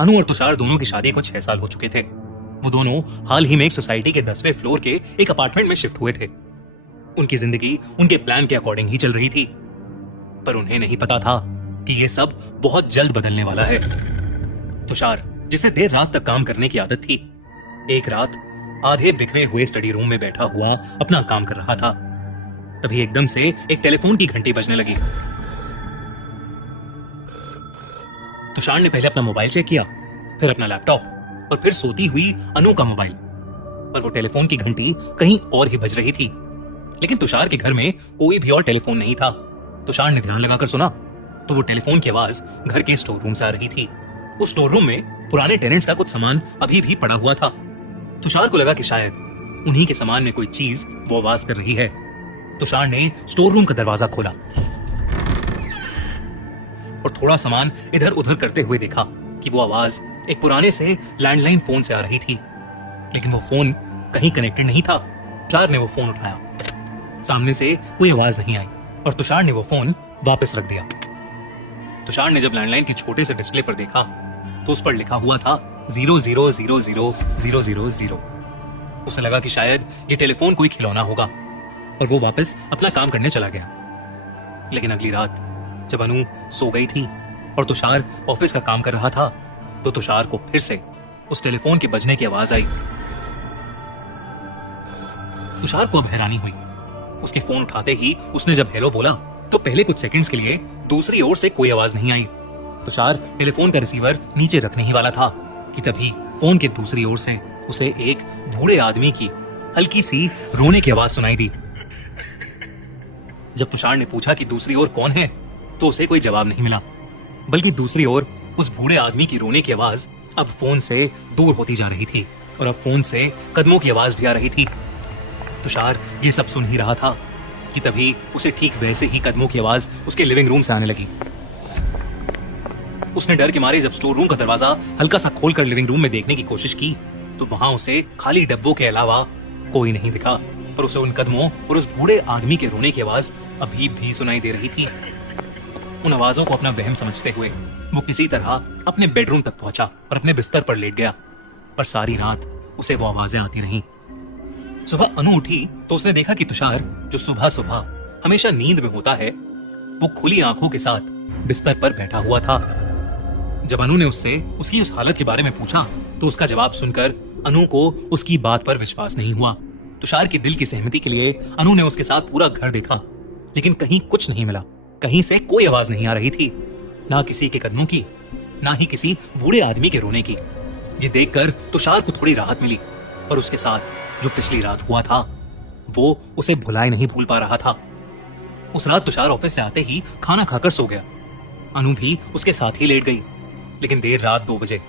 अनु और तुषार दोनों की शादी को 6 साल हो चुके थे। वो दोनों हाल ही में एक सोसाइटी के 10वें फ्लोर के एक अपार्टमेंट में शिफ्ट हुए थे। उनकी जिंदगी उनके प्लान के अकॉर्डिंग ही चल रही थी, पर उन्हें नहीं पता था कि ये सब बहुत जल्द बदलने वाला है। तुषार, जिसे देर रात तक काम करने की आदत थी, एक रात आधे बिखरे हुए स्टडी रूम में बैठा हुआ अपना काम कर रहा था। तभी एकदम से एक टेलीफोन की घंटी बजने लगी। तुषार ने पहले अपना मोबाइल चेक किया, फिर अपना लैपटॉप और फिर सोती हुई अनु का मोबाइल, पर वो टेलीफोन की घंटी कहीं और ही बज रही थी। लेकिन तुषार के घर में कोई भी और टेलीफोन नहीं था। तुषार ने ध्यान लगाकर सुना तो वो टेलीफोन की आवाज घर के स्टोर रूम से आ रही थी। उस स्टोर रूम में पुराने टेनेंट्स का कुछ सामान अभी भी पड़ा हुआ था। तुषार को लगा कि शायद उन्हीं के सामान में कोई चीज वो आवाज कर रही है। तुषार ने स्टोर रूम का दरवाजा खोला और थोड़ा सामान इधर उधर करते हुए देखा कि वो आवाज एक पुराने से लैंडलाइन फोन से आ रही थी। लेकिन वो फोन कहीं कनेक्टेड नहीं था। तुषार ने वो फोन उठाया, सामने से कोई आवाज नहीं आई और तुषार ने वो फोन वापस रख दिया। तुषार ने जब लैंडलाइन की छोटे से डिस्प्ले पर देखा तो उस पर लिखा हुआ था 000000। उसे लगा कि शायद ये टेलीफोन कोई खिलौना होगा और वो वापस अपना काम करने चला गया। लेकिन अगली रात जब अनु सो गई थी और तुषार ऑफिस का काम कर रहा था तो तुषार को फिर से उस टेलीफोन के बजने की आवाज आई। तुषार को अब हैरानी हुई। उसके फोन उठाते ही उसने जब हेलो बोला तो पहले कुछ सेकंड्स के लिए दूसरी ओर से कोई आवाज नहीं आई। तुषार टेलीफोन का रिसीवर नीचे रखने ही वाला था कि तभी फोन के दूसरी ओर से उसे एक बूढ़े आदमी की हल्की सी रोने की आवाज सुनाई दी। जब तुषार ने पूछा कि दूसरी ओर कौन है तो उसे कोई जवाब नहीं मिला, बल्कि दूसरी ओर उस बूढ़े आदमी की रोने की आवाज अब फोन से दूर होती जा रही थी और अब फोन से कदमों की आवाज भी आ रही थी। तुषार ये सब सुन ही रहा था कि तभी उसे ठीक वैसे ही कदमों की आवाज उसके लिविंग रूम से आने लगी। उसने डर के मारे जब स्टोर रूम का दरवाजा हल्का सा खोलकर लिविंग रूम में देखने की कोशिश की तो वहां उसे खाली डब्बों के अलावा कोई नहीं दिखा, पर उसे उन कदमों और उस बूढ़े आदमी के रोने की आवाज अभी भी सुनाई दे रही थी। उन आवाजों को अपना वहम समझते हुए वो किसी तरह अपने बेडरूम तक पहुंचा और अपने बिस्तर पर लेट गया, पर सारी रात उसे वो आवाजें आती रहीं। सुबह अनु उठी तो उसने देखा कि तुषार, जो सुबह सुबह हमेशा नींद में होता है, वो खुली आंखों के साथ बिस्तर पर बैठा हुआ था। जब अनु ने उससे उसकी उस हालत के बारे में पूछा तो उसका जवाब सुनकर अनु को उसकी बात पर विश्वास नहीं हुआ। तुषार की दिल की सहमति के लिए अनु ने उसके साथ पूरा घर देखा, लेकिन कहीं कुछ नहीं मिला। कहीं से कोई आवाज नहीं आ रही थी, ना किसी के कदमों की, ना ही किसी बूढ़े आदमी के रोने की। ये देखकर तुषार को थोड़ी राहत मिली, पर उसके साथ जो पिछली रात हुआ था वो उसे भुलाए नहीं भूल पा रहा था। उस रात तुषार ऑफिस से आते ही खाना खाकर सो गया। अनु भी उसके साथ ही लेट गई। लेकिन देर रात 2 बजे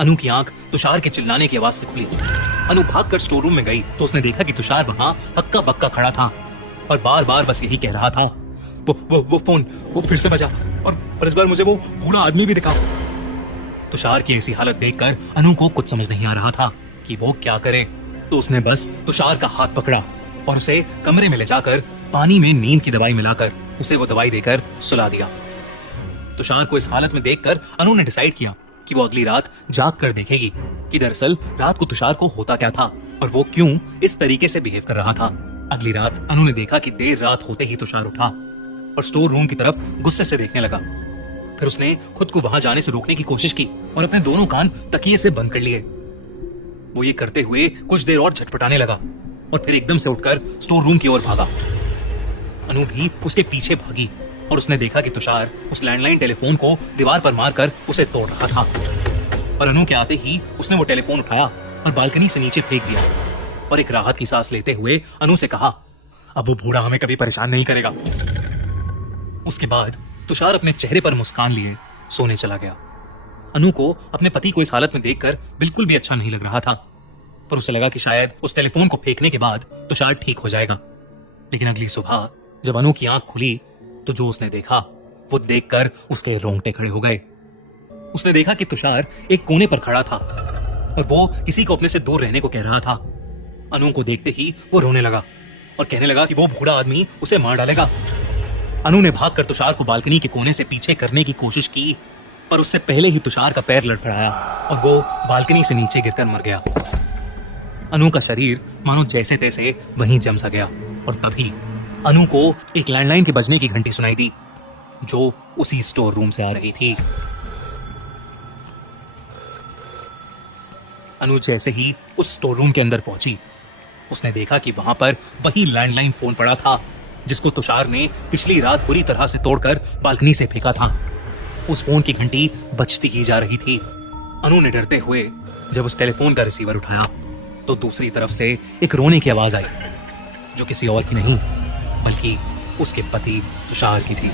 अनु की आंख तुषार के चिल्लाने की आवाज से खुली। अनु भागकर स्टोर रूम में गई तो उसने देखा कि तुषार वहां हक्का बक्का खड़ा था और बार बार बस यही कह रहा था, वो फोन वो फिर से बजा और इस बार मुझे वो बूढ़ा आदमी भी दिखा। तुषार की ऐसी हालत देखकर अनु को कुछ समझ नहीं आ रहा था कि वो क्या करे, तो उसने बस तुषार का हाथ पकड़ा और उसे कमरे में ले जाकर पानी में नींद की दवाई मिलाकर उसे वो दवाई देकर सुला दिया। तुषार को इस हालत में देखकर अनु ने डिसाइड किया कि वो अगली रात जाग कर देखेगी कि दरअसल रात को तुषार को होता क्या था और वो क्यों इस तरीके से बिहेव कर रहा था। अगली रात अनु ने देखा कि देर रात होते ही तुषार उठा और स्टोर रूम की तरफ गुस्से से देखने लगा। फिर उसने खुद को वहां जाने से रोकने की कोशिश की और अपने दोनों कान तकिए से बंद कर लिए। वो ये करते हुए कुछ देर और झटपटाने लगा और फिर एकदम से उठकर स्टोर रूम की ओर भागा। अनु भी उसके पीछे भागी और उसने देखा कि तुषार उस लैंडलाइन टेलीफोन को दीवार पर मारकर उसे तोड़ रहा था। और अनु के आते ही उसने वो टेलीफोन उठाया और बालकनी से नीचे फेंक दिया और एक राहत की सांस लेते हुए अनु से कहा, अब वो बूढ़ा हमें कभी परेशान नहीं करेगा। उसके बाद तुषार अपने चेहरे पर मुस्कान लिए सोने चला गया। अनु को अपने पति को इस हालत में देखकर बिल्कुल भी अच्छा नहीं लग रहा था, पर उसे लगा कि शायद उस टेलीफोन को फेंकने के बाद तुषार ठीक हो जाएगा। लेकिन अगली सुबह जब अनु की आंख खुली तो जो उसने देखा वो देखकर उसके रोंगटे खड़े हो गए। उसने देखा कि तुषार एक कोने पर खड़ा था और वो किसी को अपने से दूर रहने को कह रहा था। अनु को देखते ही वो रोने लगा और कहने लगा कि वो बूढ़ा आदमी उसे मार डालेगा। अनु ने भागकर तुषार को बालकनी के कोने से पीछे करने की कोशिश की, पर उससे पहले ही तुषार का पैर लड़खड़ाया और वो बालकनी से नीचे गिरकर मर गया। अनु का शरीर मानो जैसे तैसे वहीं जम सा गया और तभी अनु को एक लैंडलाइन के बजने की घंटी सुनाई दी जो उसी स्टोर रूम से आ रही थी। अनु जैसे ही उस स्टोर रूम के अंदर पहुंची, उसने देखा कि वहां पर वही लैंडलाइन फोन पड़ा था जिसको तुषार ने पिछली रात बुरी तरह से तोड़कर बालकनी से फेंका था। उस फोन की घंटी बजती ही जा रही थी। अनु ने डरते हुए जब उस टेलीफोन का रिसीवर उठाया तो दूसरी तरफ से एक रोने की आवाज आई जो किसी और की नहीं बल्कि उसके पति तुषार की थी।